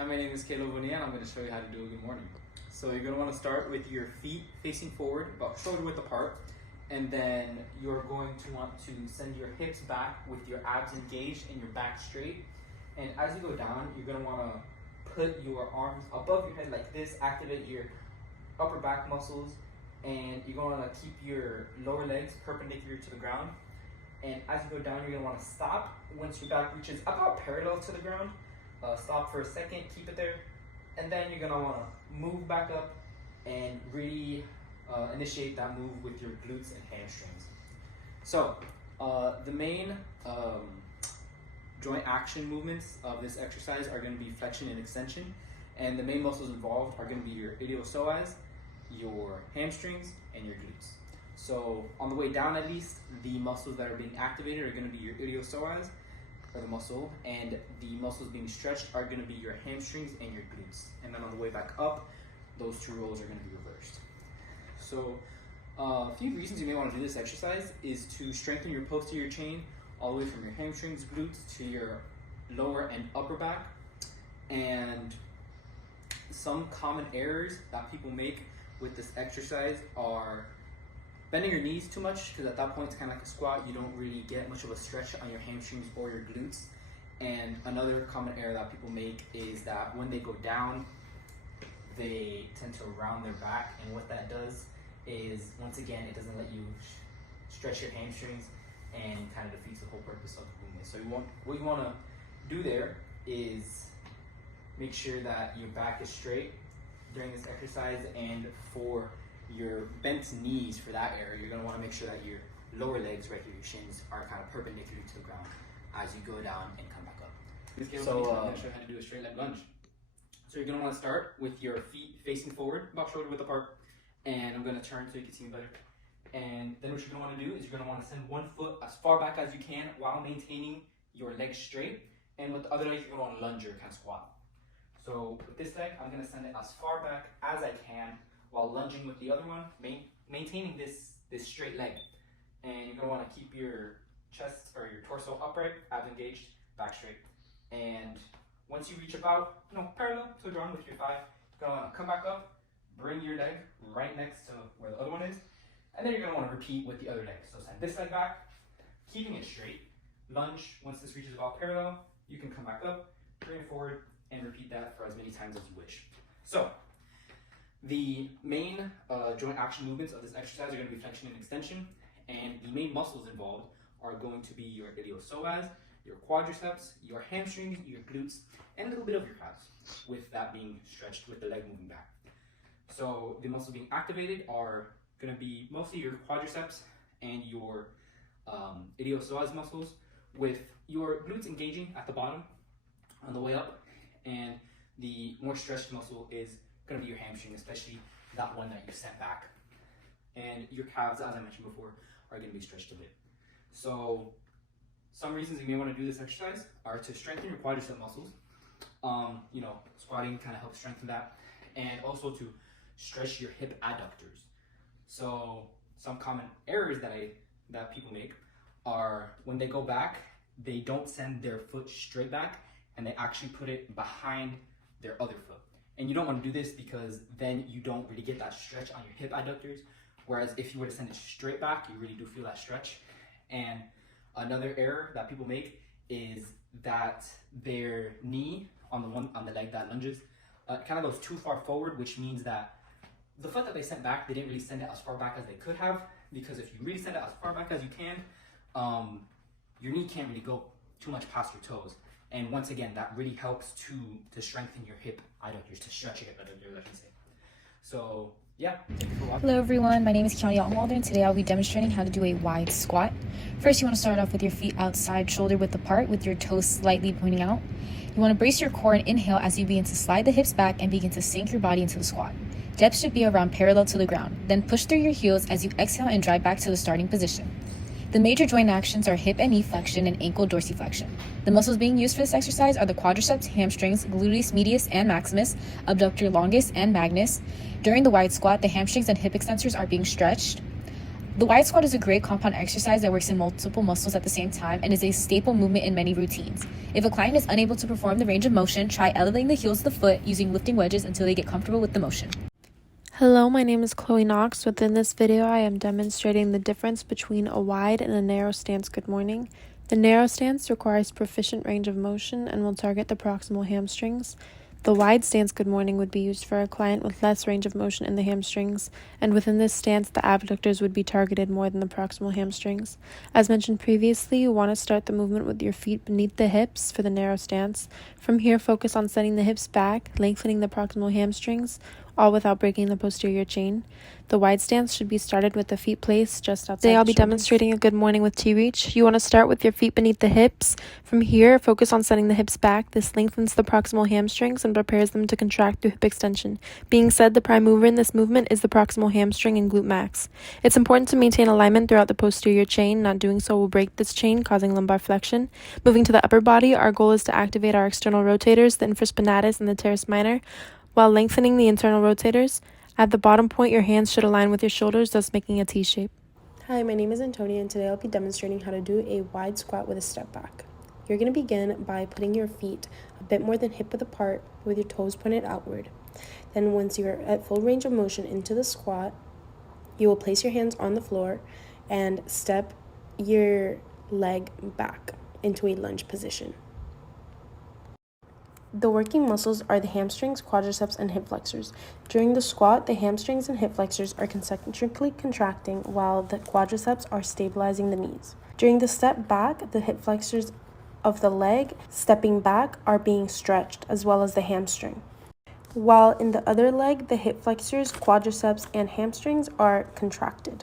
Hi, my name is Caleb and I'm going to show you how to do a good morning. So you're going to want to start with your feet facing forward, about shoulder width apart, and then you're going to want to send your hips back with your abs engaged and your back straight. And as you go down, you're going to want to put your arms above your head like this, activate your upper back muscles, and you're going to want to keep your lower legs perpendicular to the ground. And as you go down, you're going to want to stop once your back reaches about parallel to the ground. Stop for a second, keep it there, and then you're going to want to move back up and really initiate that move with your glutes and hamstrings. So the main joint action movements of this exercise are going to be flexion and extension, and the main muscles involved are going to be your iliopsoas, your hamstrings, and your glutes. So on the way down, at least, the muscles that are being activated are going to be your iliopsoas, or the muscle, and the muscles being stretched are going to be your hamstrings and your glutes. And then on the way back up, those two roles are going to be reversed. So a few reasons you may want to do this exercise is to strengthen your posterior chain all the way from your hamstrings, glutes, to your lower and upper back. And some common errors that people make with this exercise are bending your knees too much, because at that point it's kind of like a squat. You don't really get much of a stretch on your hamstrings or your glutes. And another common error that people make is that when they go down, they tend to round their back, and what that does is, once again, it doesn't let you stretch your hamstrings and kind of defeats the whole purpose of the movement. So what you want to do there is make sure that your back is straight during this exercise, and for your bent knees, for that area, you're going to want to make sure that your lower legs, right here, your shins, are kind of perpendicular to the ground as you go down and come back up. So I'm going to show you how to do a straight leg lunge. So you're going to want to start with your feet facing forward, about shoulder width apart, and I'm going to turn so you can see me better. And then what you're going to want to do is you're going to want to send one foot as far back as you can while maintaining your legs straight, and with the other leg you're going to want to lunge or kind of squat. So with this leg, I'm going to send it as far back as I can while lunging with the other one, maintaining this straight leg. And you're going to want to keep your chest or your torso upright, abs engaged, back straight. And once you reach about parallel to the ground with your thigh, you're going to want to come back up, bring your leg right next to where the other one is, and then you're going to want to repeat with the other leg. So send this leg back, keeping it straight, lunge. Once this reaches about parallel, you can come back up, bring it forward, and repeat that for as many times as you wish. So the main joint action movements of this exercise are going to be flexion and extension, and the main muscles involved are going to be your iliopsoas, your quadriceps, your hamstrings, your glutes, and a little bit of your calves, with that being stretched with the leg moving back. So the muscles being activated are going to be mostly your quadriceps and your iliopsoas muscles, with your glutes engaging at the bottom on the way up, and the more stretched muscle is going to be your hamstring, especially that one that you sent back. And your calves, as I mentioned before, are going to be stretched a bit. So some reasons you may want to do this exercise are to strengthen your quadricep muscles. Squatting kind of helps strengthen that, and also to stretch your hip adductors. So some common errors that people make are when they go back, they don't send their foot straight back, and they actually put it behind their other foot. And you don't want to do this, because then you don't really get that stretch on your hip adductors. Whereas if you were to send it straight back, you really do feel that stretch. And another error that people make is that their knee on the leg that lunges kind of goes too far forward, which means that the foot that they sent back, they didn't really send it as far back as they could have, because if you really send it as far back as you can, your knee can't really go too much past your toes. And once again, that really helps to strengthen your hip adductors, to stretch your hip adductors, I should say. So yeah, thank you for watching. Hello everyone, my name is Kinetic, and today I'll be demonstrating how to do a wide squat. First, you want to start off with your feet outside, shoulder width apart, with your toes slightly pointing out. You want to brace your core and inhale as you begin to slide the hips back and begin to sink your body into the squat. Depth should be around parallel to the ground. Then push through your heels as you exhale and drive back to the starting position. The major joint actions are hip and knee flexion and ankle dorsiflexion. The muscles being used for this exercise are the quadriceps, hamstrings, gluteus medius and maximus, abductor longus and magnus. During the wide squat, the hamstrings and hip extensors are being stretched. The wide squat is a great compound exercise that works in multiple muscles at the same time and is a staple movement in many routines. If a client is unable to perform the range of motion, try elevating the heels of the foot using lifting wedges until they get comfortable with the motion. Hello, my name is Chloe Knox. Within this video, I am demonstrating the difference between a wide and a narrow stance good morning. The narrow stance requires proficient range of motion and will target the proximal hamstrings. The wide stance good morning would be used for a client with less range of motion in the hamstrings, and within this stance, the abductors would be targeted more than the proximal hamstrings. As mentioned previously, you want to start the movement with your feet beneath the hips for the narrow stance. From here, focus on setting the hips back, lengthening the proximal hamstrings, all without breaking the posterior chain. The wide stance should be started with the feet placed just outside. Today I'll be demonstrating a good morning with T-reach. You want to start with your feet beneath the hips. From here, focus on setting the hips back. This lengthens the proximal hamstrings and prepares them to contract through hip extension. Being said, the prime mover in this movement is the proximal hamstring and glute max. It's important to maintain alignment throughout the posterior chain. Not doing so will break this chain, causing lumbar flexion. Moving to the upper body, our goal is to activate our external rotators, the infraspinatus and the teres minor, while lengthening the internal rotators. At the bottom point, your hands should align with your shoulders, thus making a T shape. Hi, my name is Antonia, and today I'll be demonstrating how to do a wide squat with a step back. You're going to begin by putting your feet a bit more than hip width apart with your toes pointed outward. Then once you're at full range of motion into the squat, you will place your hands on the floor and step your leg back into a lunge position. The working muscles are the hamstrings, quadriceps, and hip flexors. During the squat, the hamstrings and hip flexors are concentrically contracting while the quadriceps are stabilizing the knees. During the step back, the hip flexors of the leg stepping back are being stretched, as well as the hamstring. While in the other leg, the hip flexors, quadriceps, and hamstrings are contracted.